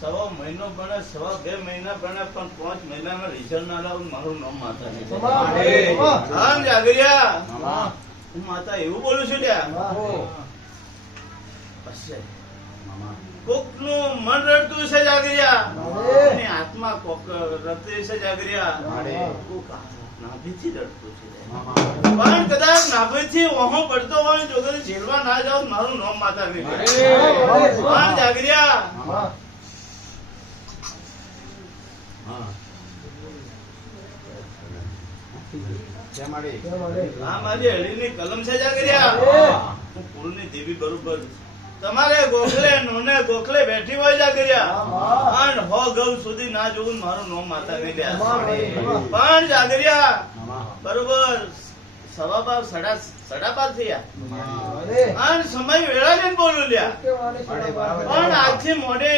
સવા મહિનો બને, સવા 2 મહિના બને, પણ 5 મહિનામાં રિઝલ્ટ ના લાવું મારું નામ માતા નહીં. જાગરિયા હું માતા એવું બોલું છું કોક નું મન રડતું છે જાગરિયા, એની આત્મા કોક રડતી છે જાગરિયા, કોક નાભીથી રડતું છે. પણ કદાચ નાભીથી ઓહો પડતો હોય જો કદી જેલમાં ના જાવ મારું નામ માતા નહીં. પણ જાગરિયા આ મારી હળીની કલમ છે જાગરિયા, હું કુળની દેવી બરોબર. તમારે ગોખલે નોને ગોખલે બેઠી હોય જાગરિયા, અને હો ગૌ સુધી ના જોવું મારું નામ માતા નહીં. પણ જાગરિયા બરોબર 12:15 5:30 થયા, અને સમય વેળા લઈને બોલું લ્યા. પણ આજથી મોડે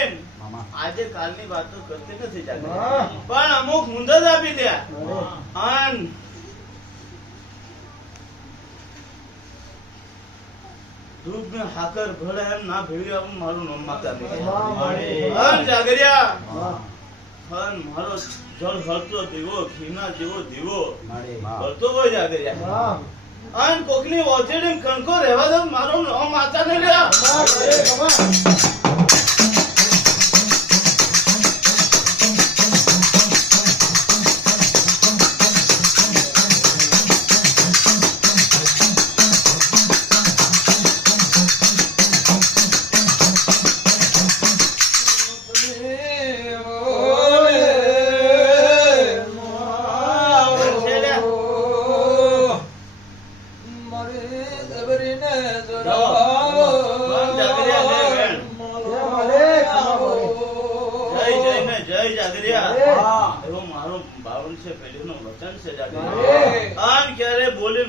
આજે કાલની વાતો કરતી નથી જાગરિયા, પણ અમુક મુંદ જ આપી દે. અને દૂધ ને હાકર ભળે એમ ના ભેળ્યું આવું મારું નામ માતા નહીં. જાગરિયા મારો જળ હળતો દીવો, ઘીના જેવો દીવો હળતો હોય જાગરિયા, અને કોકની ઓચેડી કણકો રહેવા દો મારું નામ માતા નહીં લ્યા. મારો બાવન છે પેલીનું વચન છે જાગરિયા, અને ક્યારે બોલી